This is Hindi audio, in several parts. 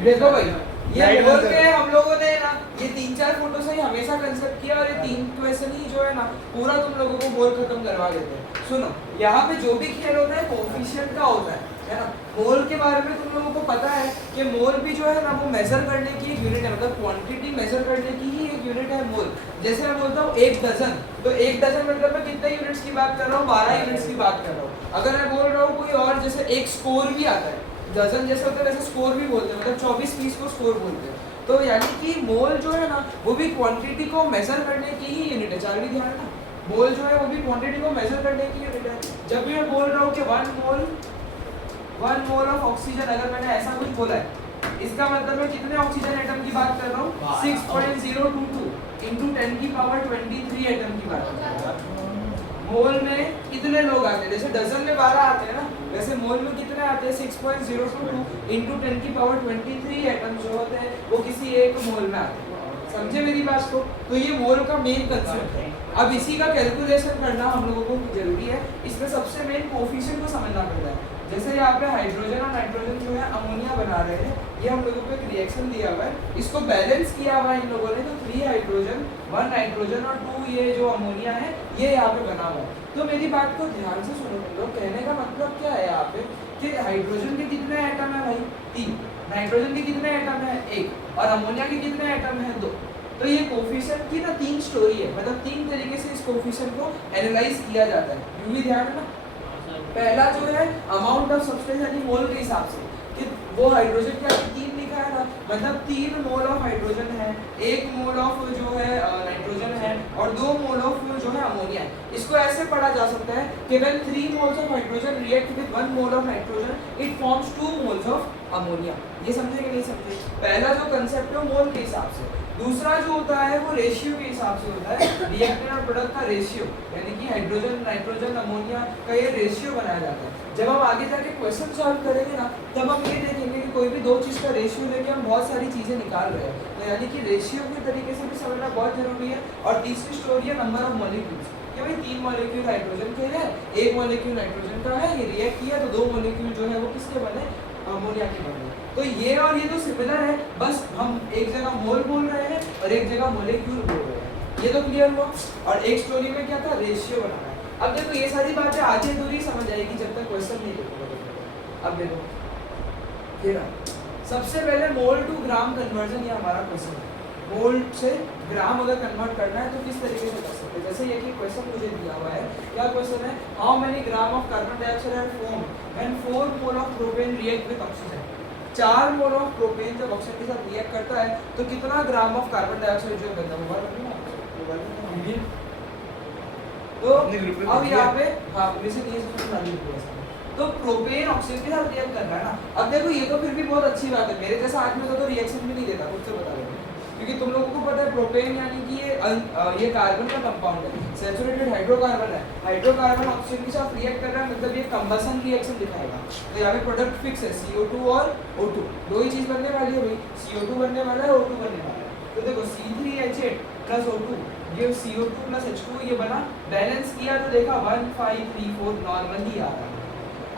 देखो भाई, ये बोल के हम लोगों ने ना ये 3-4 फोटो से ही हमेशा कंसेप्ट किया, और ये 3 क्वेश्चन ही जो है ना पूरा तुम लोगों को मोल खत्म करवा देते हैं। सुनो, यहाँ पे जो भी खेल होता है कोफिशिएंट का होता है ना। मोल के बारे में तुम लोगों को पता है कि मोल भी जो है ना वो मेजर करने की एक यूनिट है, मतलब क्वांटिटी मेजर करने की ही एक यूनिट है मोल। जैसे मैं बोलता हूँ 1 डजन, तो 1 डजन मतलब मैं कितने यूनिट्स की बात कर रहा हूँ, 12 यूनिट्स की बात कर रहा हूँ। अगर मैं बोल रहा हूँ कोई और, जैसे एक स्कोर भी आता है, डजन जैसे होता है वैसे स्कोर भी बोलते हैं, मतलब 24 पीस को स्कोर बोलते हैं। तो यानी कि मोल जो है ना वो भी क्वांटिटी को मेजर करने की ही यूनिट है। चार भी ध्यान है ना, मोल जो है वो भी क्वांटिटी को मेजर करने की यूनिट है। जब भी मैं बोल रहा हूँ कि 1 मोल ऑफ ऑक्सीजन, अगर मैंने ऐसा कुछ बोला है, इसका मतलब मैं कितने ऑक्सीजन एटम की बात कर रहा हूँ, 6.022 इंटू 10 की पावर 23 एटम की बात कर रहा हूँ। मोल में कितने लोग आते हैं, जैसे डजन में 12 आते हैं ना, वैसे मोल में कितने आते हैं, 6.022 इंटू 10 की पावर 23 एटम जो होते हैं वो किसी एक मोल में आते हैं। समझे मेरी बात को? तो ये मोल का मेन कंसेप्ट है। अब इसी का कैलकुलेशन करना हम लोगों को जरूरी है। इसमें सबसे मेन कोफिशिएंट को समझना पड़ता है। जैसे यहाँ पे हाइड्रोजन और नाइट्रोजन जो है अमोनिया बना रहे हैं, ये हम लोगों को एक रिएक्शन दिया हुआ है, इसको बैलेंस किया हुआ है इन लोगों ने। तो 3 हाइड्रोजन 1 नाइट्रोजन और 2 ये जो अमोनिया है ये यहाँ पे बना हुआ है। तो मेरी बात को ध्यान से सुनो तुम लोग, कहने का मतलब क्या है यहाँ पे कि हाइड्रोजन के कितने एटम है भाई, 3, नाइट्रोजन के कितने एटम है, 1, और अमोनिया के कितने एटम है, 2। तो ये कोफिशिएंट की ना 3 स्टोरी है, मतलब 3 तरीके से इस कोफिशिएंट को एनालाइज किया जाता है। यू भी ध्यान है ना। पहला जो है अमाउंट ऑफ सब्सटेंस यानी मोल के हिसाब से, कि वो हाइड्रोजन क्या 3 लिखा है ना, मतलब 3 मोल ऑफ हाइड्रोजन है, 1 मोल ऑफ जो है नाइट्रोजन है, और 2 मोल ऑफ जो है अमोनिया है। इसको ऐसे पढ़ा जा सकता है कि when 3 moles of hydrogen react with 1 mole of nitrogen it forms 2 moles of ammonia. ये समझे कि नहीं समझे? पहला जो कंसेप्ट है मोल के हिसाब से। दूसरा जो होता है वो रेशियो के हिसाब से होता है, रिएक्टेंट और प्रोडक्ट का रेशियो, यानी कि हाइड्रोजन नाइट्रोजन अमोनिया का ये रेशियो बनाया जाता है। जब हम आगे जाके क्वेश्चन सॉल्व करेंगे ना, तब हम ये देखेंगे कि कोई भी 2 चीज़ का रेशियो लेके हम बहुत सारी चीज़ें निकाल रहे हैं, तो यानी कि रेशियो के तरीके से भी समझना बहुत जरूरी है। और तीसरी स्टोरी है नंबर ऑफ मॉलिक्यूल्स, कि भाई 3 मॉलिक्यूल हाइड्रोजन के हैं, 1 मॉलिक्यूल नाइट्रोजन का है, ये रिएक्ट किया तो 2 मॉलिक्यूल जो है वो किसके बने, अमोनिया के बने। तो ये और ये तो सिमिलर है, बस हम एक जगह मोल बोल रहे हैं और एक जगह मॉलिक्यूल बोल रहे हैं। ये तो क्लियर हुआ। और एक स्टोरी में क्या था, रेशियो बनाना है। अब देखो ये सारी बातें आधी अधूरी समझ आएगी जब तक क्वेश्चन नहीं देखोगे। अब देखो फिर सबसे पहले मोल टू ग्राम कन्वर्जन, ये हमारा क्वेश्चन है। मोल से ग्राम अगर कन्वर्ट करना है तो किस तरीके से कर सकते हैं। जैसे ये कि क्वेश्चन मुझे दिया हुआ है, क्या क्वेश्चन है, how many gram of carbon dioxide are formed when 4 mole of propane react with oxygen. 4 mole of propane जब ऑक्सीजन के साथ रिएक्ट करता है तो कितना ग्राम ऑफ कार्बन डाइऑक्साइड जो बनता है। तो अब यहाँ पे हाँ बेसिक ये सब तो प्रोपेन ऑक्सीजन के साथ रिएक्ट कर रहा है ना। अब देखो ये तो फिर भी बहुत अच्छी बात है, मेरे जैसा आदमी तो रिएक्शन भी नहीं देता, खुद से बता देंगे, क्योंकि तुम लोगों को पता है प्रोपेन यानी कि ये कार्बन का कंपाउंड है, सैचुरेटेड हाइड्रोकार्बन है। हाइड्रोकार्बन ऑक्सीजन के साथ रिएक्ट कर रहा है, मतलब ये कंबसन रिएक्शन दिखाएगा। तो यहाँ पे प्रोडक्ट फिक्स है, CO2 और O2, 2 ही चीज बनने वाली है भाई, CO2 बनने वाला है, O2 बनने वाला है। तो देखो C3H8 प्लस O2 ये CO2 प्लस H2 ये बना, बैलेंस किया तो देखा 1 5 3 4 नॉर्मल ही आ रहा है।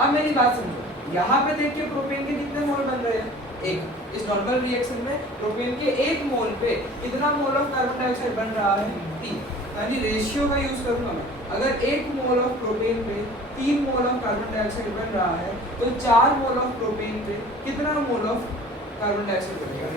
अब मेरी बात समझो, यहाँ पे देख के प्रोपेन के कितने मोल बन रहे हैं, एक। इस नॉर्मल रिएक्शन में प्रोपेन के 1 मोल पे कितना मोल ऑफ कार्बन डाइऑक्साइड बन रहा है, 3। यानी रेशियो का यूज करूंगा मैं, अगर 1 मोल ऑफ प्रोपेन पे 3 मोल ऑफ कार्बन डाइऑक्साइड बन रहा है तो 4 मोल ऑफ प्रोपेन पे कितना मोल ऑफ कार्बन डाइऑक्साइड बनेगा।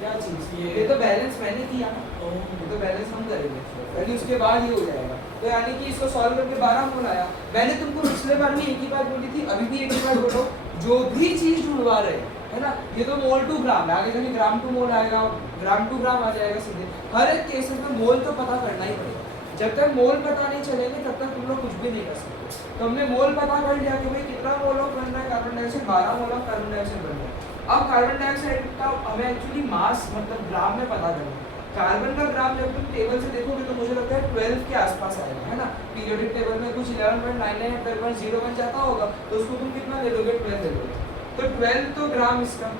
क्या चीज ये तो बैलेंस मैंने किया ना, ये तो बैलेंस हम करेंगे, यानी उसके बाद ये हो जाएगा। तो यानी कि इसको सॉल्व करके 12 मोल आया। मैंने तुमको पिछले बार भी एक ही बात बोली थी, अभी भी एक ही बात बोलो, जो भी चीज जुड़वा रहे हैं है ना, ये तो मोल टू ग्राम है, आगे जाके ग्राम टू मोल आएगा, ग्राम टू ग्राम आ जाएगा सीधे। हर एक केसेस में मोल तो पता करना ही पड़ेगा। जब तक मोल पता नहीं चलेंगे तब तक तुम लोग कुछ भी नहीं कर सकते। तो हमने मोल पता कर लिया कि भाई कितना मोल ऑफ बन रहा है carbon dioxide, 12 mole of carbon dioxide बन रहा है। अब कार्बन डाइऑक्साइड का हमें एक्चुअली मास मतलब ग्राम में पता करना है। कार्बन का ग्राम जब तुम टेबल से देखोगे तो मुझे लगता है 12 के आसपास आएगा, है ना। पीरियोडिक टेबल में कुछ 11.99 12.0 बन जाता होगा, तो उसको तुम कितना ले लोगे, 12 ले लोगे। तो 12 तो ग्राम इसका।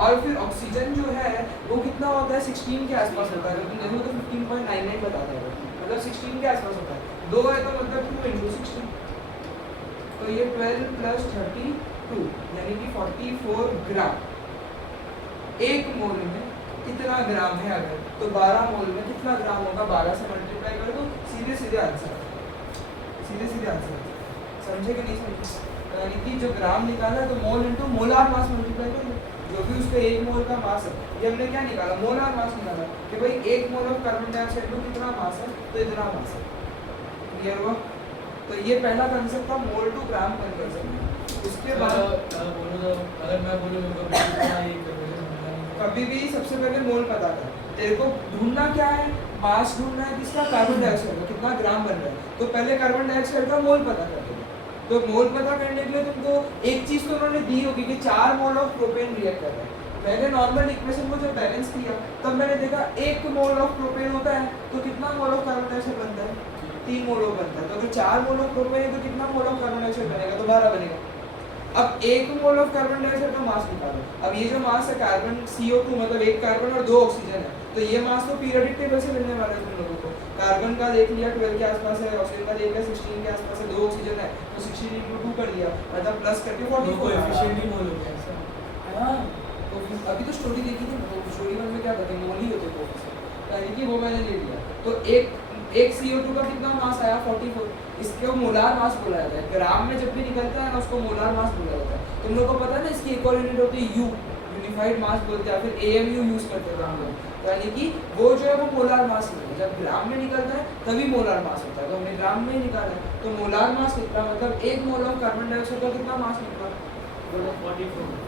और फिर ऑक्सीजन जो है वो कितना होता है, 16 के आसपास होता है। तुम देखो तो 15.99 बताता है, मतलब 16 के आसपास होता है। 2 है तो मतलब 2 × 16, तो ये 12 + 30 2 यानी कि 44 ग्राम। एक मोल में कितना ग्राम है अगर, तो 12 मोल में कितना ग्राम होगा, 12 से मल्टीप्लाई कर दो, सीधे सीधे आंसर, सीधे सीधे आंसर। समझे कि नहीं समझे? यानी कि जो ग्राम निकाला है तो मोल इनटू मोलार मास मल्टीप्लाई कर दो, जो भी उसके एक मोल का मास है। ये हमने क्या निकाला, मोलार मास निकाला कि भाई एक मोल ऑफ कार्बन डाइऑक्साइड में कितना मास है, तो इतना मास है। क्लियर हुआ? तो ये पहला कांसेप्ट था मोल टू ग्राम कन्वर्जन। उसके बाद अगर मैं बोलूँ कभी भी सबसे पहले मोल पता कर, तेरे को ढूंढना क्या है, मास ढूंढना है किसका, कार्बन डाइऑक्साइड का, कितना ग्राम बन रहा है। तो पहले कार्बन डाइऑक्साइड का मोल पता कर दो। तो मोल पता करने के लिए तुमको एक चीज तो उन्होंने दी होगी कि 4 मोल ऑफ प्रोपेन रिएक्ट कर रहा है। मैंने नॉर्मल इक्वेशन को जब बैलेंस किया तब मैंने देखा 1 मोल ऑफ प्रोपेन होता है तो कितना मोल ऑफ कार्बन डाइऑक्साइड बनता है, 3 मोल ऑफ बनता है। तो अगर 4 मोल ऑफ प्रोपेन है तो कितना मोल ऑफ कार्बन डाइऑक्साइड बनेगा, तो 12 बनेगा। अब 1 मोल ऑफ कार्बन डाइऑक्साइड का मास निकालो। अब ये जो मास है कार्बन CO2 मतलब एक कार्बन और 2 ऑक्सीजन है, तो ये मास तो पीरियोडिक टेबल से मिलने वाला है तुम लोगों को। कार्बन का देख लिया 12 के आसपास है, ऑक्सीजन का देख लिया 16 के आसपास है, 2 ऑक्सीजन है तो 16 × 2 कर दिया, मतलब प्लस करके 44 कोएफिशिएंट ही मोल हो गया ऐसा। हां तो अभी तो स्टोरी देखी थी, तो स्टोरी में क्या कहते हैं, मोल ही होते कोएफिशिएंट, यानी कि वो मैंने ले लिया। तो एक CO2 का कितना मास आया 44, इसको मोलार मास बोला जाता है। ग्राम में जब भी निकलता है ना उसको मोलार मास बोला जाता है। तुम लोगों को पता है ना इसकी एक और यूनिट होती है U, यूनिफाइड मास बोलते हैं, फिर AMU यूज करते थे हम लोग। यानी कि वो जो है वो मोलार मास है, जब ग्राम में निकलता है तभी मोलार मास होता है, तो हमने ग्राम में ही निकाला है। तो मोलार मास कितना, मतलब 1 मोल ऑफ कार्बन डाइऑक्साइड का कितना मास निकला,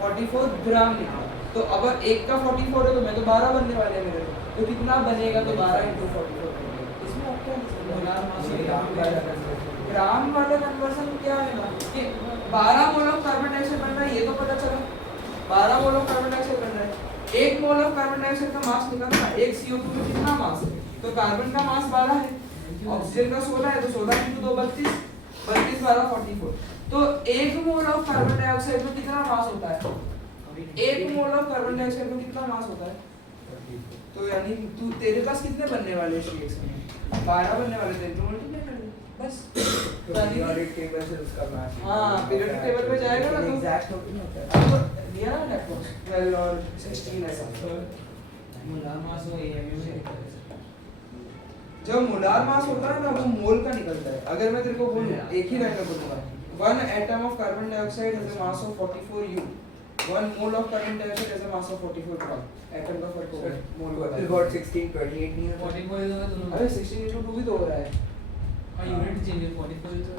44 ग्राम निकला। तो अब एक का 44 है तो मैं तो 12 बनने वाले हैं मेरे, तो कितना बनेगा, तो 12 × 44 इसमें क्या मोलार मास ग्राम वाला कन्वर्जन क्या है ना कि 12 मोल ऑफ कार्बन डाइऑक्साइड बन रहा है, ये तो पता चला 12 मोल ऑफ कार्बन डाइऑक्साइड बन रहा है। 1 मोल ऑफ कार्बन डाइऑक्साइड का मास निकालना है, एक CO2 में कितना मास है, तो कार्बन का मास 12 है, ऑक्सीजन का 16 है, तो 16 × 2 32, 32 12 44। तो 1 मोल ऑफ कार्बन डाइऑक्साइड में कितना मास होता है, 1 मोल ऑफ कार्बन डाइऑक्साइड में कितना मास होता है, तो यानी तू तेरे पास कितने बनने वाले हैं रिएक्शन में, 12 बनने वाले थे, तो मल्टीप्लाई कर दे बस। पीरियोडिक टेबल से उसका मैच, हां पीरियोडिक टेबल पे जाएगा ना तो एग्जैक्ट होता है। तो दिया ना आपको 12 और 16 ऐसा। मोलार मास हो AMU से जब मोलार मास होता है ना वो मोल का निकलता है। अगर मैं तेरे को बोलूं एक ही लाइन में बोलूंगा, 1 atom of carbon dioxide has a mass of 44 U, 1 mole of carbon dioxide has a mass of 44 gram. Atom का फर्क होगा मोल का। इस बार 16 28 नहीं है 44 होगा तो अरे 16 × 2 भी तो हो रहा है। हां यूनिट चेंज है 44 तो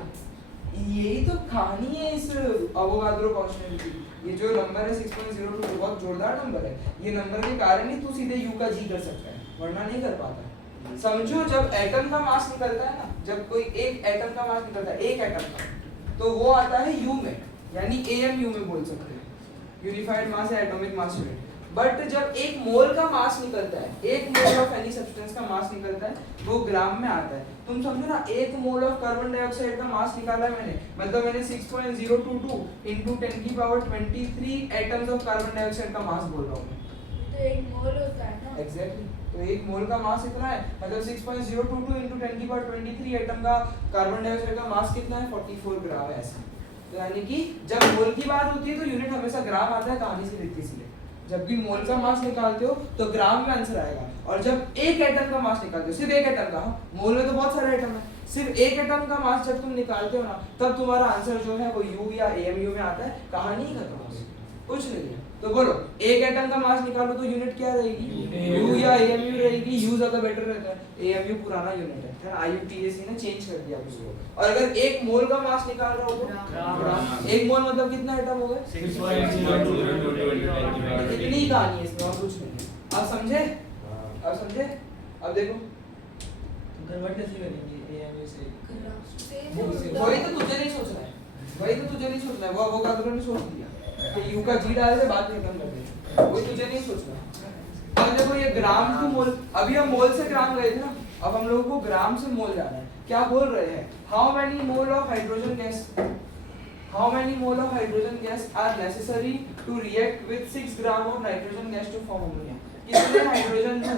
यही तो कहानी है इस अवोगाद्रो कांस्टेंट की। ये जो नंबर है 6.02 बहुत जोरदार नंबर है। ये नंबर के कारण ही तू सीधे U का G कर सकता है, वरना नहीं कर पाता। समझो जब एटम का मास निकलता है ना, जब कोई एक एटम का मास निकलता है, एक एटम का, तो वो आता है U में, यानी AMU में बोल सकते हैं, यूनिफाइड मास है, एटॉमिक मास यूनिट। बट जब एक मोल का मास निकलता है, एक मोल ऑफ एनी सब्सटेंस का मास निकलता है, वो ग्राम में आता है। तुम समझो ना, एक मोल ऑफ कार्बन डाइऑक्साइड का मास निकाला है मैंने, मतलब मैंने 6.022 × 10⁻23 एटम्स ऑफ कार्बन डाइऑक्साइड का मास बोल रहा हूँ। तो एक मोल होता है ना, एग्जैक्टली तो एक मोल का मास इतना है, मतलब 6.022 × 10⁻23 एटम का कार्बन डाइऑक्साइड का मास कितना है, 44 ग्राम है ऐसा। तो यानी कि जब मोल की बात होती है तो यूनिट हमेशा ग्राम आता है, कहानी से लिखती इसलिए। जब भी मोल का मास निकालते हो तो ग्राम में आंसर आएगा, और जब एक एटम का मास निकालते हो, सिर्फ एक एटम का, मोल में तो बहुत सारे एटम है, सिर्फ एक एटम का मास जब तुम निकालते हो ना, तब तुम्हारा आंसर जो है वो U या AMU में आता है, कहानी ही खत्म हो गई, कुछ नहीं है। तो बोलो एक एटम का मास निकालो तो यूनिट क्या रहेगी, U या AMU रहेगी। U ज्यादा बेटर रहता है, AMU पुराना यूनिट है, IUPAC ने चेंज कर दिया उसको। और अगर एक मोल का मास निकाल रहा हो तो ग्राम, एक मोल मतलब कितना एटम हो गए, 6.022 इतनी कहानी है इसमें और कुछ नहीं है। आप समझे, अब समझे, अब देखो कन्वर्ट कैसे करेंगे AMU से वही तो तुझे नहीं सोचना है, वही तो तुझे नहीं सोचना है, वो अवोगाद्रो ने सोच लिया कि U का G डाल दे, बाद में खत्म कर दे, वही तुझे नहीं सोचना। अब देखो ये ग्राम टू मोल, अभी हम मोल से ग्राम गए थे ना, अब हम लोगों को ग्राम से मोल जाना है। क्या बोल रहे हैं, how many mole of hydrogen gas, how many mole of hydrogen gas are necessary to react with 6 gram of nitrogen gas to form ammonia. कितने हाइड्रोजन टू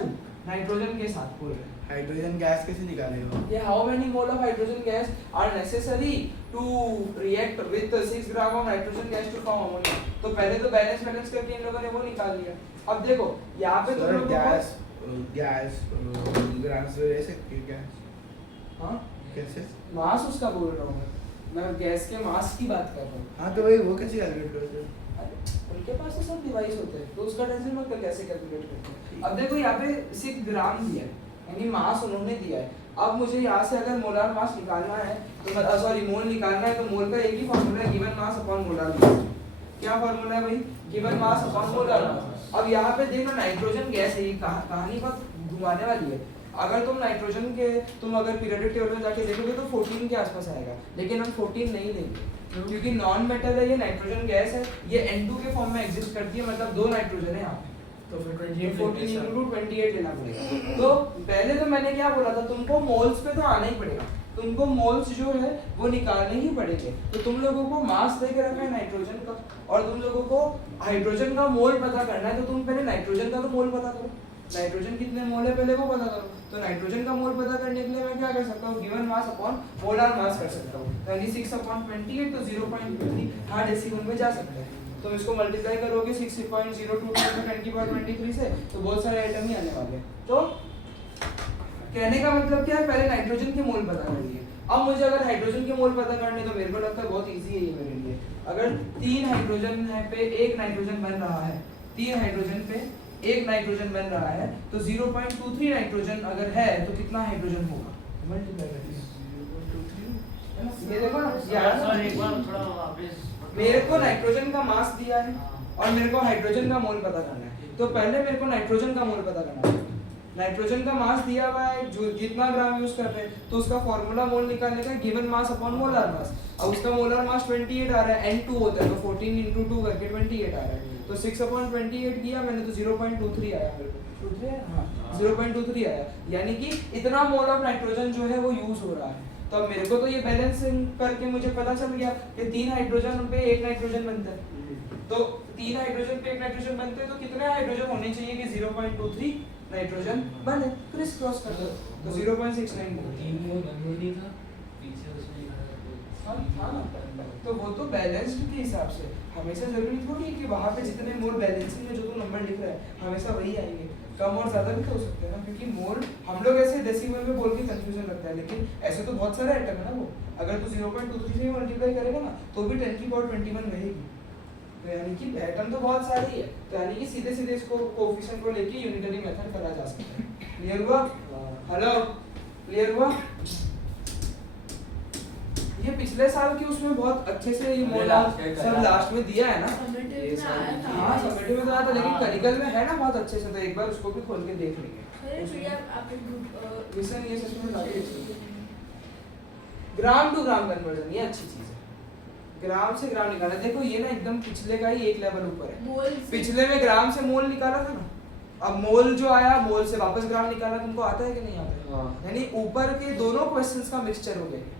नाइट्रोजन के साथ बोल रहे हैं, हाइड्रोजन गैस कैसे निकालेगा? ये how many mole of hydrogen gas are necessary to to react with 6 gram of nitrogen gas to form ammonia. तो पहले तो बैलेंस करके इन लोगों ने वो निकाल लिया। अब देखो यहाँ पे तुम लोगों को गैस ग्राम से ले सकते हैं गैस। हाँ कैसे? मास उसका बोल रहा हूँ मैं गैस के मास की बात कर रहा हूँ। हाँ तो वही वो कैसे कैलकुलेट करते हैं? अरे उनके पास तो सब डिवाइस होते हैं तो उसका टेंशन मत कर कैसे कैलकुलेट करते हैं। अब देखो यहाँ पे 6 ग्राम दिया है यानी मास उन्होंने दिया है। अब मुझे यहाँ से अगर मोलार मास निकालना है तो सॉरी मोल निकालना है तो मोल का एक ही फॉर्मूला है given mass upon molar mass. क्या फॉर्मूला है भाई? Given mass upon molar mass. अब यहाँ पे देखो नाइट्रोजन गैस है ये कहानी बहुत घुमाने वाली है। अगर तुम नाइट्रोजन के अगर पीरियोडिक टेबल में जाके देखोगे तो 14 के आसपास आएगा लेकिन हम 14 नहीं लेंगे क्योंकि नॉन मेटल है ये नाइट्रोजन गैस है ये N2 के फॉर्म में एग्जिस्ट करती है मतलब 2 नाइट्रोजन है यहाँ पे तो फिर 14 into 28 लेना पड़ेगा। तो पहले तो मैंने क्या बोला था तुमको मोल्स पे तो आना ही पड़ेगा तुमको मोल्स जो है वो निकालने ही पड़ेंगे। तो तुम लोगों को मास दे के रखा है नाइट्रोजन का और तुम लोगों को हाइड्रोजन का मोल पता करना है तो तुम पहले नाइट्रोजन का तो मोल पता करो। नाइट्रोजन कितने मोल है पहले वो पता करो। तो नाइट्रोजन का मोल पता करने के लिए मैं क्या कर सकता हूँ given mass upon molar mass कर सकता हूँ। यानी 6/28 तो 0.23 हार्ड डेसिमल में जा सकता है। तो इसको मल्टीप्लाई करोगे 6.022 10 की 23 से तो बहुत सारे आइटम ही आने वाले हैं। तो कहने का मतलब क्या है पहले नाइट्रोजन के मोल पता कर लिए। अब मुझे अगर हाइड्रोजन के मोल पता करने तो मेरे को लगता है बहुत इजी है ये मेरे लिए। अगर 3 हाइड्रोजन है पे 1 नाइट्रोजन बन रहा है 3 हाइड्रोजन पे 1 नाइट्रोजन बन रहा है तो 0.23 नाइट्रोजन अगर है तो कितना हाइड्रोजन होगा मल्टीप्लाई करिए 0.23 ये देखो ना सर एक बार थोड़ा वापस मेरे को नाइट्रोजन का मास दिया है और मेरे को हाइड्रोजन का मोल पता करना है। तो पहले मेरे को नाइट्रोजन का मोल पता करना है। नाइट्रोजन का मास दिया हुआ है जो जितना ग्राम यूज कर रहे हैं तो उसका फार्मूला मोल निकालने का given mass upon molar mass. अब उसका मोलार मास 28 आ रहा है N2 होता है तो 14 into 2 करके 28 आ रहा है। तो 6/28 किया मैंने तो 0.23 आया मेरे को 23 है हाँ 0.23 आया यानी कि इतना मोल ऑफ नाइट्रोजन जो है वो यूज हो रहा है। तो अब मेरे को तो ये बैलेंसिंग करके मुझे पता चल गया कि 3 हाइड्रोजन पे 1 नाइट्रोजन बनता है। तो 3 हाइड्रोजन पे 1 नाइट्रोजन बनते हैं तो कितने हाइड्रोजन होने चाहिए कि 0.23 नाइट्रोजन बने। क्रिस क्रॉस कर दो तो 0.69 तीन मोल नहीं था पीछे उसमें हाँ तो वो तो बैलेंस्ड के हिसाब से हमेशा जरूरी थोड़ी है कि वहाँ पे जितने मोल बैलेंसिंग में जो तो नंबर लिख रहा है हमेशा वही आएंगे। कम और ज्यादा भी तो हो सकते हैं ना क्योंकि मोल हम लोग ऐसे डेसिमल में बोल के कंफ्यूजन लगता है लेकिन ऐसे तो बहुत सारे आइटम है ना वो अगर तू 0.23 से मल्टीप्लाई करेगा ना तो भी 10 की पावर 21 रहेगी। तो यानी कि आइटम तो बहुत सारे ही है तो यानी कि सीधे सीधे इसको कोएफिशिएंट को लेके यूनिटरी मेथड करा जा सकता है। क्लियर हुआ? हेलो क्लियर हुआ? ये पिछले साल की उसमें बहुत अच्छे से ये मोल सब लास्ट में दिया है ना। Summative में आया था। हाँ समेटिव में तो आया था लेकिन करिकल में है ना बहुत अच्छे से तो एक बार उसको भी खोल के देख लेंगे। अरे भैया आप एक ग्रुप मिशन ये सच में काफी ग्राम टू ग्राम कन्वर्जन ये अच्छी चीज है। ग्राम से ग्राम निकाला देखो ये ना एकदम पिछले का ही एक लेवल ऊपर है। मोल पिछले में ग्राम से मोल निकाला था ना अब मोल जो आया मोल से वापस ग्राम निकाला तुमको आता है कि नहीं आता है? यानी ऊपर के दोनों क्वेश्चंस का मिक्सचर हो गया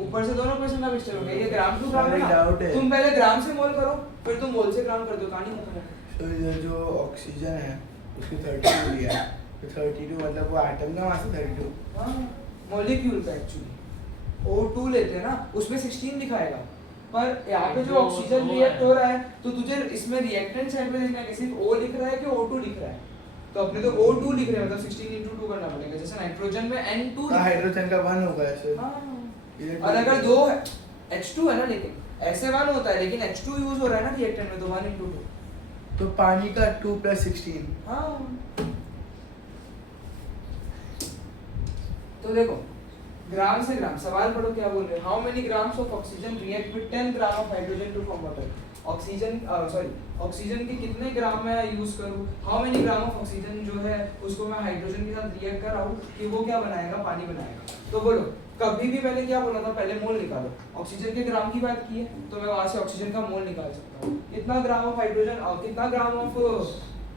ऊपर से दोनों क्वेश्चन का मिक्सचर हो गया। ये ग्राम टू ग्राम है ना तुम पहले ग्राम से मोल करो फिर तुम मोल से ग्राम कर दो कहानी खत्म है। तो ये जो ऑक्सीजन है उसकी 32 लिया है तो 32 मतलब वो एटम का मास है 32 हाँ मॉलिक्यूल का एक्चुअली O2 लेते हैं ना उसमें 16 दिखाएगा पर यहाँ पे जो ऑक्सीजन रिएक्ट हो रहा है तो तुझे इसमें रिएक्टेंट साइड में देखना है कि सिर्फ O लिख रहा है कि O2 लिख रहा है। तो अपने तो O2 लिख रहे हैं मतलब 16 into 2 करना पड़ेगा जैसे नाइट्रोजन में N2 हाइड्रोजन का 1 होगा ऐसे। हाँ और अगर 2 H2 है ना लेकिन ऐसे 1 होता है लेकिन H2 यूज हो रहा है ना रिएक्टेंट में तो 1 into 2 तो पानी का 2 + 16 हाँ तो देखो ग्राम से ग्राम सवाल पढ़ो क्या बोल रहे हैं। How many grams of oxygen react with 10 gram of hydrogen to form water. Oxygen के कितने ग्राम मैं यूज करूं how many gram of oxygen जो है उसको मैं हाइड्रोजन के साथ रिएक्ट कराऊं कि वो क्या बनाएगा पानी बनाएगा। तो बोलो कभी भी मैंने क्या बोला था पहले मोल निकालो ऑक्सीजन के ग्राम की बात की है तो मैं वहां से ऑक्सीजन का मोल निकाल सकता हूं कितना ग्राम ऑफ हाइड्रोजन और कितना ग्राम ऑफ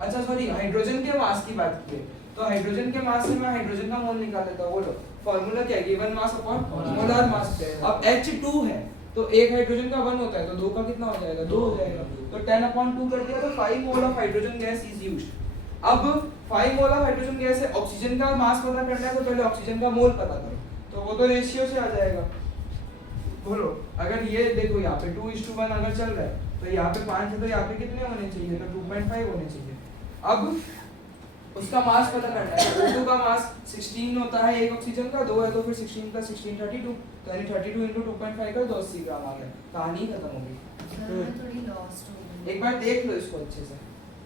अच्छा सॉरी हाइड्रोजन के मास की बात की है तो हाइड्रोजन के मास से मैं हाइड्रोजन का मोल निकाल लेता हूं। बोलो फार्मूला क्या है given mass upon molar mass. अब H2 है तो एक हाइड्रोजन का 1 होता है तो 2 का कितना हो जाएगा 2 हो जाएगा तो 10/2 कर दिया तो 5 मोल of hydrogen gas is used. अब 5 मोल ऑफ हाइड्रोजन गैस है ऑक्सीजन का मास पता करना है तो पहले ऑक्सीजन का मोल पता करो तो वो तो रेशियो से आ जाएगा बोलो अगर ये देखो यहाँ पे 2:1 अगर चल रहा है तो यहाँ पे 5 है तो यहाँ पे कितने होने चाहिए, तो 2.5 होने चाहिए। अब उसका मास पता करना है। O2 का मास 16 होता है एक ऑक्सीजन का, 2 है तो फिर 16 + 16 32, तो यानी 32 × 2.5 का 280 ग्राम आ गया। कहानी खत्म हो गई। थोड़ी लॉस्ट हो गई। एक बार देख लो इसको अच्छे से।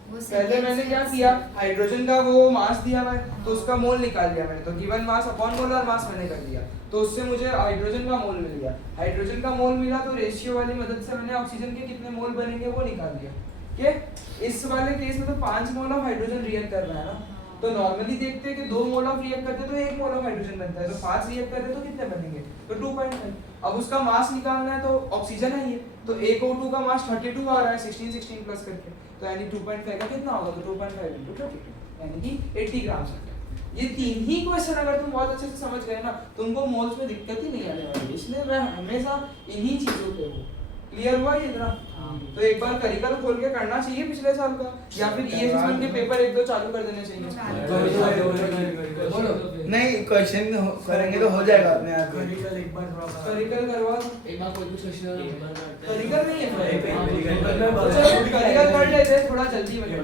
वो पहले मैंने क्या किया, हाइड्रोजन का वो मास दिया हुआ है तो उसका मोल निकाल लिया मैंने, तो गिवन मास अपॉन मोलर मास मैंने कर दिया, तो उससे मुझे हाइड्रोजन का मोल मिल गया। हाइड्रोजन का मोल मिला तो रेशियो वाली मदद से मैंने ऑक्सीजन के कितने मोल बनेंगे वो निकाल दिया। ठीक, इस वाले केस में तो 5 मोल ऑफ हाइड्रोजन रिएक्ट कर रहा है ना, तो नॉर्मली देखते हैं कि 2 मोल ऑफ रिएक्ट करते तो 1 मोल ऑफ हाइड्रोजन बनता है, तो 5 रिएक्ट करते तो कितने बनेंगे, तो 2.5। अब उसका मास निकालना है तो ऑक्सीजन है ये, तो एक O2 का मास 32 आ रहा है 16 प्लस करके, तो यानी 2.5 का कितना होगा, तो 2.5 × 32 यानी कि 80 ग्राम से। ये तीन ही क्वेश्चन अगर तुम बहुत अच्छे से समझ गए ना, तुमको मोल्स में दिक्कत ही नहीं आने वाली, इसलिए मैं हमेशा इन्हीं चीजों पे हूँ। क्लियर हुआ ये इतना? तो एक बार करिकुलम खोल के करना चाहिए पिछले साल का, या फिर ESSMN के पेपर 1-2 चालू कर देने चाहिए। बोलो नहीं क्वेश्चन करेंगे तो हो जाएगा अपने आप। एक बार थोड़ा सा करिकुलम करवा दो। एक बार कोई कुछ क्वेश्चन करिकुलम नहीं है, एक करिकुलम कर लेते हैं थोड़ा जल्दी में कर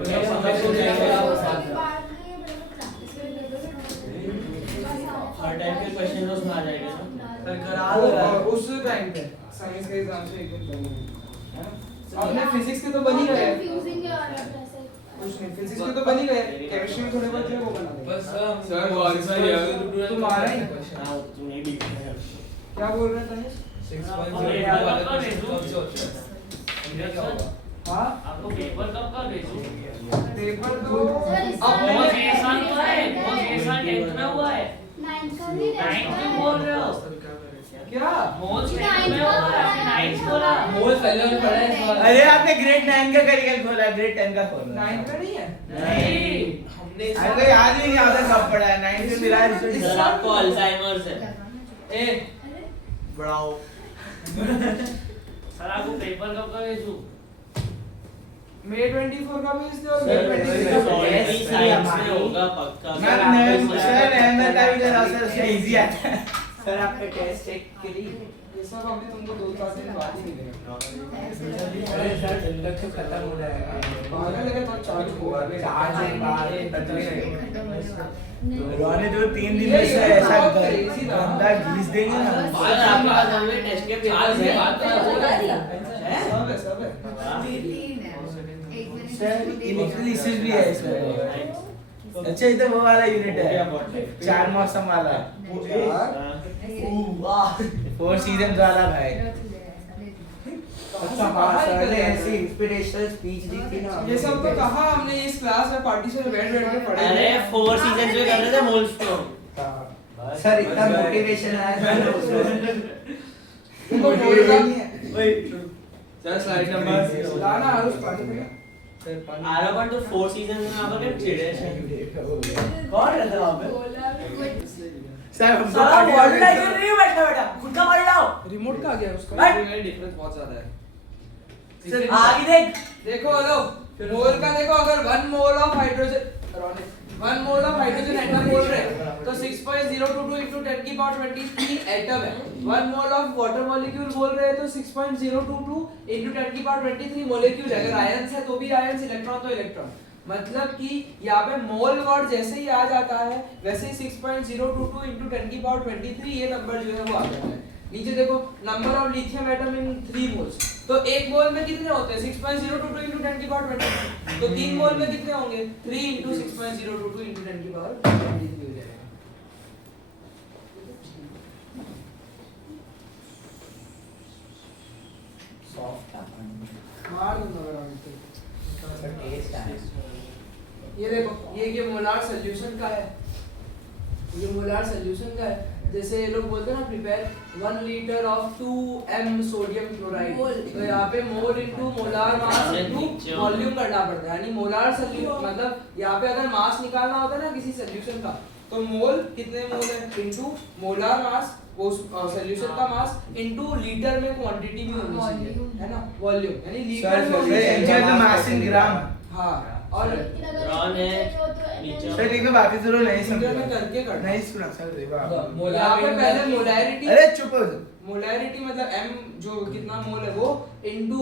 हर टाइप के क्वेश्चन उसमें आ जाएंगे ना। और उस टाइम पे साइंस के एग्जाम से एक दिन पहले है ना। अपने फिजिक्स के तो बन ही गए, कंफ्यूजिंग है और ऐसे कुछ नहीं, फिजिक्स के तो बन ही गए, केमिस्ट्री में थोड़े बहुत जो है वो बना देंगे। बस सर वो आंसर यार तुम्हारा ही हां तुमने भी क्या बोल रहे थे तनिष? 6.0 वाला क्वेश्चन सबसे अच्छा है। हाँ आपको पेपर कब का भेजूं? पेपर तो सर, बहुत ये साल तो है, बहुत ये साल 10th में हुआ है। 9 का भी 9th क्यों बोल रहे हो? क्या बहुत 10th में हुआ है, आपने 9th बोला। मोल पहले में पढ़ा है इस बार। अरे आपने ग्रेड 9 का करिकुलम खोला, ग्रेड 10 का खोला। 9 का नहीं है? नहीं, हमने अरे याद ही नहीं आता कब पढ़ा है, 9 से मिला है इस सर आपको अल्जाइमर्स है। ए बढ़ाओ। सर आपको पेपर कब का भेजूं? मई 24 का भेज दो और सर, मई 26 का भेज सर, दो। साइंस में होगा पक्का। सर अहमद का भी जरा सर उसका इजी आता है। सर आपका टेस्ट चेक करी। ये सब अभी तुमको 2 दिन बाद ही मिलेगा। अरे सर तक तो खत्म हो जाएगा। पागल है तो चार्ज हुआ है। चार्ज एक बार नहीं रोने जो 3 दिन ये से तो ऐसा बहुत crazy था। गंदा घीस देंगे ना। आज आपके पास हमें टेस्ट के पेपर से बात सब है। सर इलेक्ट्रिसिटी भी है इसमें। अच्छा ये तो वो वाला यूनिट है, 4 मौसम वाला, 4 सीजन वाला भाई। अच्छा हाँ सर ने ऐसी इंस्पिरेशनल स्पीच दी थी ना। ये सब तो कहा हमने इस क्लास में पार्टीशन में बैठ के पढ़े। अरे 4 सीजन्स में कर रहे थे मोल्स सर इतना मोटिवेशन आया था उसमें। तुमको बोलना नहीं है। सर स्लाइड नंबर लाना आरुष पानी पीना। आराबन तो 4 सीजन में आप लोग चिड़े हैं। कौन रहता वहाँ पे? सर हमको साला वर्ल्ड लाइक नहीं बैठना बेटा, खुद का मार लाओ। रिमोट कहाँ गया उसका? बैठ। डिफरेंस बहुत ज्यादा है। सर आगे देख। देखो हेलो, मोल का देखो, अगर 1 मोल of hydrogen 1 mole of hydrogen atom बोल रहे हैं तो 6.022 into 10 की पावर 23 एटम है। 1 मोल ऑफ वाटर मॉलिक्यूल बोल रहे हैं तो 6.022 into 10 की पावर 23 मॉलिक्यूल है। अगर आयंस है तो भी आयंस, इलेक्ट्रॉन तो इलेक्ट्रॉन। मतलब कि यहाँ पे मोल वर्ड जैसे ही आ जाता है वैसे ही 6.022 into 10 की पावर 23 ये नंबर जो है वो आ जाता है। नीचे देखो number of lithium atom in 3 moles, तो एक मोल में कितने होते हैं 6.022 into 10 की पावर 23, तो 3 मोल में कितने होंगे 3 into 6.022 into 10 की पावर 23 हो जाएगा। सॉफ्ट मार दूंगा अगर हम सर टेस्ट आया। ये देखो ये मोलार सॉल्यूशन का है, ये मोलार सॉल्यूशन का है। जैसे ये लोग बोलते हैं ना prepare 1 litre of 2m sodium chloride, तो यहाँ पे mole into molar mass into volume करना पड़ता है। यानी मोलार सॉल्यूशन मतलब यहाँ पे अगर मास निकालना होता है ना किसी सॉल्यूशन का, तो मोल कितने मोल है इनटू मोलार मास, वो सॉल्यूशन का मास इनटू लीटर में क्वांटिटी भी होनी चाहिए, है ना, वॉल्यूम यानी लीटर में होनी चाहिए। मास इन ग्राम। हाँ और लेकिन अगर Ron है, चाहिए हो तो नीचे। सर ठीक है बाकी जरूर नहीं सिंगल में समझा करके करना नहीं सुना सर देखो आप यहाँ पे पहले मोलैरिटी अरे चुप हो मोलैरिटी मतलब m जो कितना मोल है वो इनटू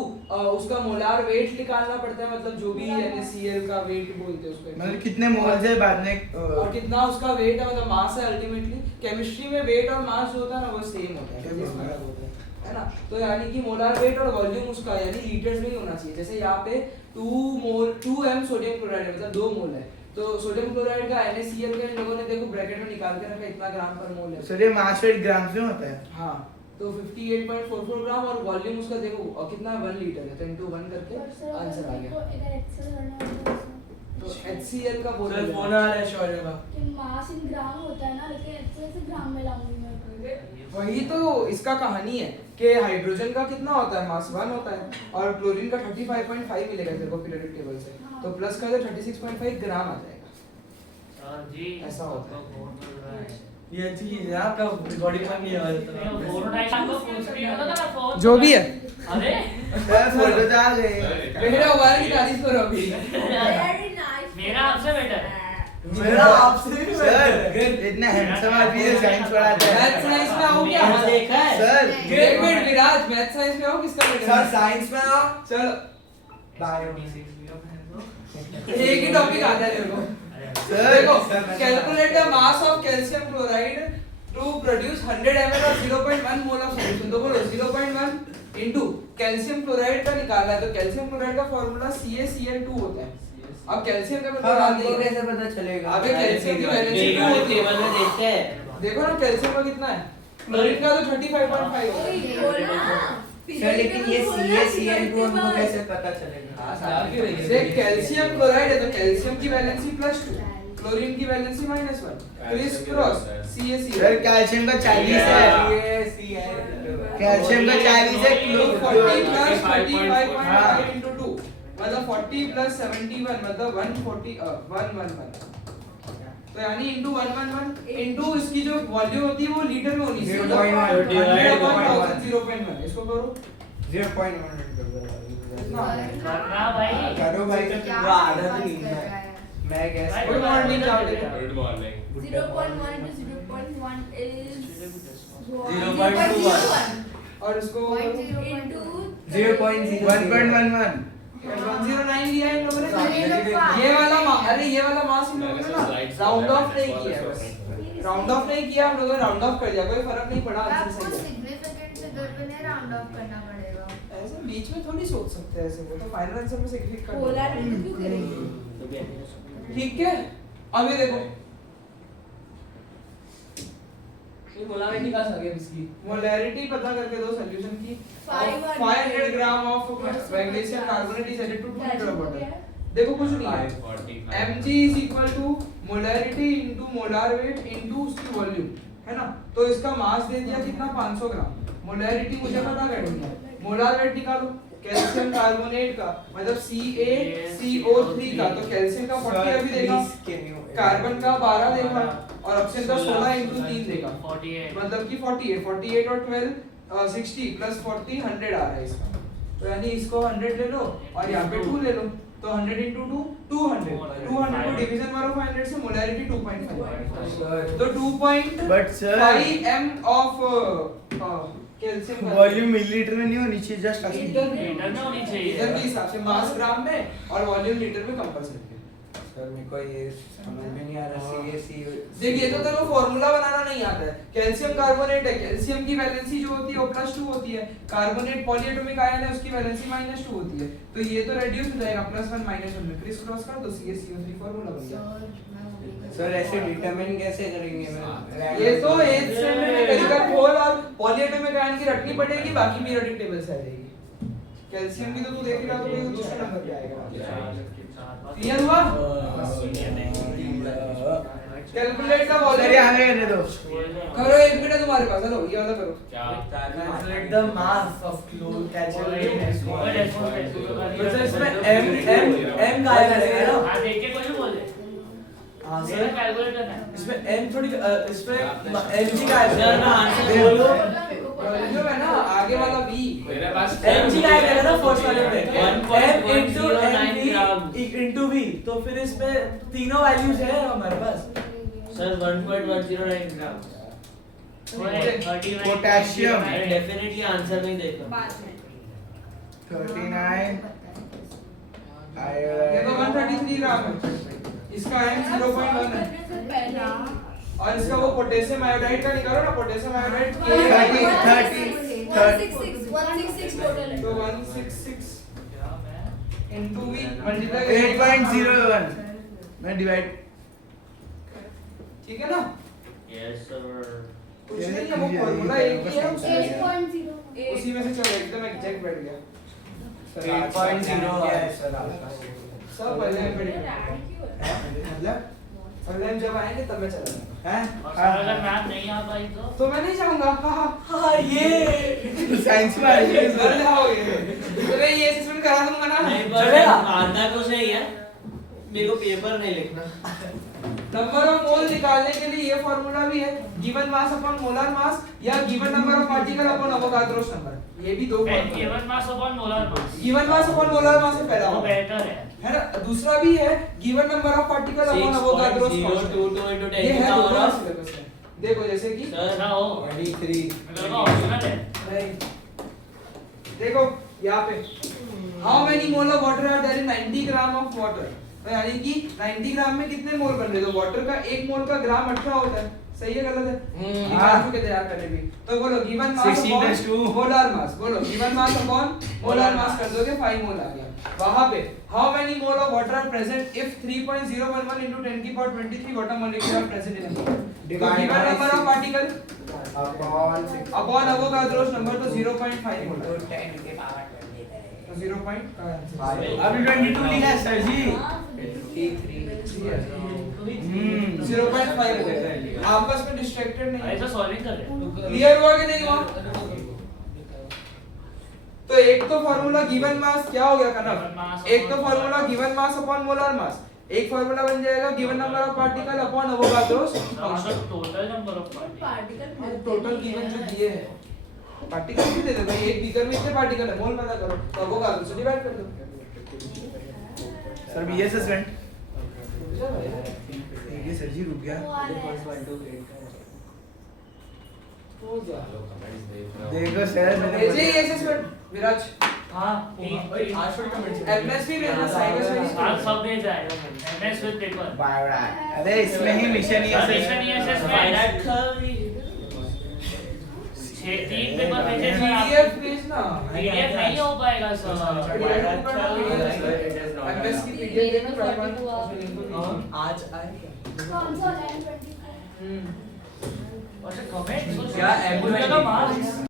उसका मोलार वेट निकालना पड़ता है मतलब जो भी NaCl का वेट बोलते हैं उसको मतलब कितने मोल्स है बाद में और कितना उसका वेट है मतलब मास है अल्टीमेटली केमिस्ट्री में वेट और मास जो होता है ना वो सेम होता है फिजिक्स में अलग होता है ना तो यानी कि मोलार वेट और वॉल्यूम उसका यानी लीटर्स में ही होना चाहिए जैसे यहाँ पे 2m सोडियम क्लोराइड है मतलब 2 मोल है तो सोडियम क्लोराइड का NaCl का इन लोगों ने देखो ब्रैकेट में निकाल के रखा इतना ग्राम पर मोल है सर ये मास वेट ग्राम में होता है हाँ तो 58.44 ग्राम और वॉल्यूम उसका देखो और कितना 1 लीटर है 10 to 1 करके आंसर आ गया इधर एक्सेल करना है तो HCl का बोल सर फोन आ रहा है शौर्य का कि मास इन ग्राम होता है ना लेकिन एक्सेल से ग्राम में लाऊंगी मैं वही तो इसका कहानी है कि हाइड्रोजन का कितना होता है मास 1 होता है और क्लोरीन का 35.5 मिलेगा तेरे को पीरियोडिक टेबल से तो प्लस कर दे 36.5 ग्राम आ जाएगा सर जी ऐसा होता है। बहुत लग रहा है ये अच्छी चीज है आपका रिकॉर्डिंग बन गया मैं फोन उठाई आपको पूछ रही हूं ना फोन जो भी है अरे सर फोटो तो आ गए मेरा मोबाइल की तारीफ करो अभी वेरी नाइस मेरा आपसे बेटर है मेरा आपसे भी सर इतना हैंडसम आदमी है साइंस पढ़ाता है मैथ साइंस में आओ क्या मैंने देखा है सर एक मिनट विराज मैथ साइंस में आओ किसका बेटा सर साइंस में आओ चलो बायो एक ही टॉपिक आता है तेरे को सर देखो calculate the mass of calcium chloride to produce 100 ml और 0.1 मोल ऑफ सॉल्यूशन तो बोलो 0.1 इनटू कैल्शियम क्लोराइड का निकाला है तो कैल्शियम क्लोराइड का फार्मूला CaCl2 होता है अब कैल्शियम का मतलब हमको कैसे पता चलेगा अबे कैल्शियम की वैलेंसी देखा टू होती टेबल में है देखते हैं देखो ना कैल्शियम का कितना है क्लोरीन का तो 35.5 होता है सर लेकिन ये CaCl2 हमको कैसे पता चलेगा देख कैल्शियम क्लोराइड है तो कैल्शियम की वैलेंसी +2 क्लोरीन की valency -1 criss cross CaCl sir calcium का 40 है कैल्शियम का 40 है तो 40 plus 35.5 हाँ। into 2 मतलब 40 plus 71 मतलब 111 तो यानी into 111 into इसकी जो वॉल्यूम होती है वो लीटर में होनी चाहिए 0.1 0.1 इसको करो 0.1 कितना करना भाई करो भाई तो पूरा आधा भी नहीं है मैं कैसे good morning Javed Good morning. 0.1 into 0.1 is 0.21 और इसको 0.0 1.11 109 लिया है इन लोगों ये ने लोग पास। अरे ये वाला मास इन लोगों ने ना राउंड ऑफ नहीं किया है बस राउंड ऑफ नहीं किया हम लोगों ने राउंड ऑफ कर दिया कोई फर्क नहीं पड़ा आंसर आपको सही है सिग्निफिकेंट फिगर पे नहीं राउंड ऑफ करना पड़ेगा ऐसे बीच में थोड़ी सोच सकते हैं ऐसे वो तो फाइनल आंसर में से क्लिक कर पोलर क्यों करेंगे ठीक है अभी देखो ये मोलारिटी का सके इसकी मोलैरिटी पता करके दो सॉल्यूशन की 500 gram of magnesium carbonate is added to 2 litre of water देखो कुछ नहीं है 545. mg is equal to molarity into molar weight into उसकी वॉल्यूम है ना तो इसका मास दे दिया कितना 500 ग्राम मोलैरिटी मुझे पता करनी है मोलार वेट निकालो कैल्शियम कार्बोनेट का मतलब CaCO3 का तो कैल्शियम का 40 अभी देगा कार्बन का 12 देगा और ऑप्शन का 16 into 3 देगा 48 मतलब कि 48 और 12 60 प्लस 40 100 आ रहा है इसका तो यानी इसको 100 ले लो और यहाँ पे 2 ले लो तो 100 into 2 200 200 को डिवीजन मारो 500 से मोलैरिटी 2.5 तो 2.5 But sir- m of calcium volume millilitre में नहीं होनी चाहिए जस्ट लीटर लीटर में होनी चाहिए। लीटर के हिसाब से मास ग्राम में और वॉल्यूम लीटर में कंपलसरी सर मेरे को ये समझ में नहीं आ रहा CaC देखिए तो तेरे को फार्मूला बनाना नहीं आता है कैल्शियम कार्बोनेट है कैल्शियम की वैलेंसी जो होती है वो +2 होती है कार्बोनेट पॉलीएटॉमिक आयन है उसकी वैलेंसी -2 होती है तो ये तो रेड्यूस हो जाएगा +1 -1 में क्रिस क्रॉस कर दो CaCO3 फार्मूला बन गया सर ऐसे डिटरमाइन कैसे करेंगे मैं ये तो एज से में केमिकल खोल और पॉलीएटॉमिक आयन की रटनी पड़ेगी बाकी पीरियोडिक टेबल से आ जाएगी कैल्शियम की तो तू देख रहा तो कोई दूसरा नंबर पे आएगा क्लियर हुआ कैलकुलेट द सर वॉल्यूम यहाँ रहने दो करो 1 मिनट तुम्हारे पास हेलो ये वाला करो क्या? Calculate the mass of calcium तो सर इसमें m का आएगा ना हां देख के कोई भी बोल दे हां मेरा सर कैलकुलेट करना है इसमें m थोड़ी इसमें mg का सर आएगा ना आंसर बोलो वॉल्यूम है ना आगे वाला v मेरे पास mg का आएगा ना फर्स्ट वाले में m into 1.109 mv gram gram into V, तो फिर इसमें तीनों वैल्यूज है हमारे पास। Sir 1.109 gram potassium. मैंने डेफिनेटली आंसर नहीं देखा 39 ये तो 133 ग्राम है, इसका M 0.1 है, और इसका वो पोटेशियम आयोडाइड का निकालो ना, पोटेशियम आयोडाइड K 166 टोटल है। तो 166 into V मल्टीप्लाई 8.01 मैं डिवाइड। ठीक है ना? यस सर कुछ नहीं है, वो फॉर्मूला एक ही है, 8.0 उसी में से चलो एकदम एग्जैक्ट बैठ गया। 8.0 सब पहले में बैठ गया। मतलब पहले जब आएंगे तब मैं चलाऊंगा। हैं? और सर अगर मैम नहीं आ पाई तो मैं नहीं जाऊंगा। हाँ ये साइंस में आइए घर जाओगे तो मैं ये असेसमेंट करा दूंगा ना। नहीं पर चलेगा? मानता कुछ नहीं है, मेरे को पेपर नहीं लिखना। नंबर ऑफ मोल निकालने के लिए ये फार्मूला भी है, given mass upon molar mass या given number of particle upon Avogadro's number. ये भी दो formula. Given mass upon molar mass given mass upon molar mass से पहला वो होगा, बेहतर है है ना? दूसरा भी है given number of particle upon Avogadro's constant. 6.022 into 10 ये की है पावर दोनों ऑफ सिलेबस में। देखो जैसे कि सर ना हो 23 अगर का ऑप्शनल है नहीं, देखो यहाँ पे how many mole of water are there in 90 gram of water, तो यानी कि 90 ग्राम में कितने मोल बन रहे? तो वाटर का 1 मोल का ग्राम 18 होता है, सही है गलत है? निकाल के तैयार करने भी। तो बोलो given mass 16 upon molar mass, बोलो given mass upon molar mass कर दोगे 5 मोल आ गया। वहां पे how many mole of water are present if 3.011 into 10 की power 23 water molecule are present in the given number of particle upon Avogadro's number, तो 0.5 मोल है। 10 के पावर 20 तो 0.5 अभी 22 लिखा है सर जी। 0.5 है। आपस में डिस्ट्रैक्टेड नहीं है। ऐसा सॉल्विंग कर रहे हैं क्लियर हुआ कि नहीं हुआ? तो एक तो फार्मूला गिवन मास क्या हो गया कनक? एक तो formula given mass upon molar mass, एक फार्मूला बन जाएगा given number of particle upon Avogadro's constant. Total number of particle total given जो दिए हैं पार्टिकल भी दे दे भाई, एक बीकर में इतने पार्टिकल है, मोल पता करो, तो अवोगाद्रोस से डिवाइड कर दो। सर भी ये सस्पेंड ये सर जी रुक गया। हो गया। देखो सर मैंने भेजे ये असेसमेंट विराज। हां एमएसपी भेजना साइबर आज सब भेज जाएगा एमएस विद पेपर बायोडाटा, अरे इसमें ही मिशन ही मिशन ही असेसमेंट 3 पेपर भेजे सर आप पीडीएफ भेजना। पीडीएफ नहीं हो पाएगा सर एमएस की पीडीएफ देना प्राइमरी आज आए कौन सा 924 और कमेंट क्या M2 मार्क्स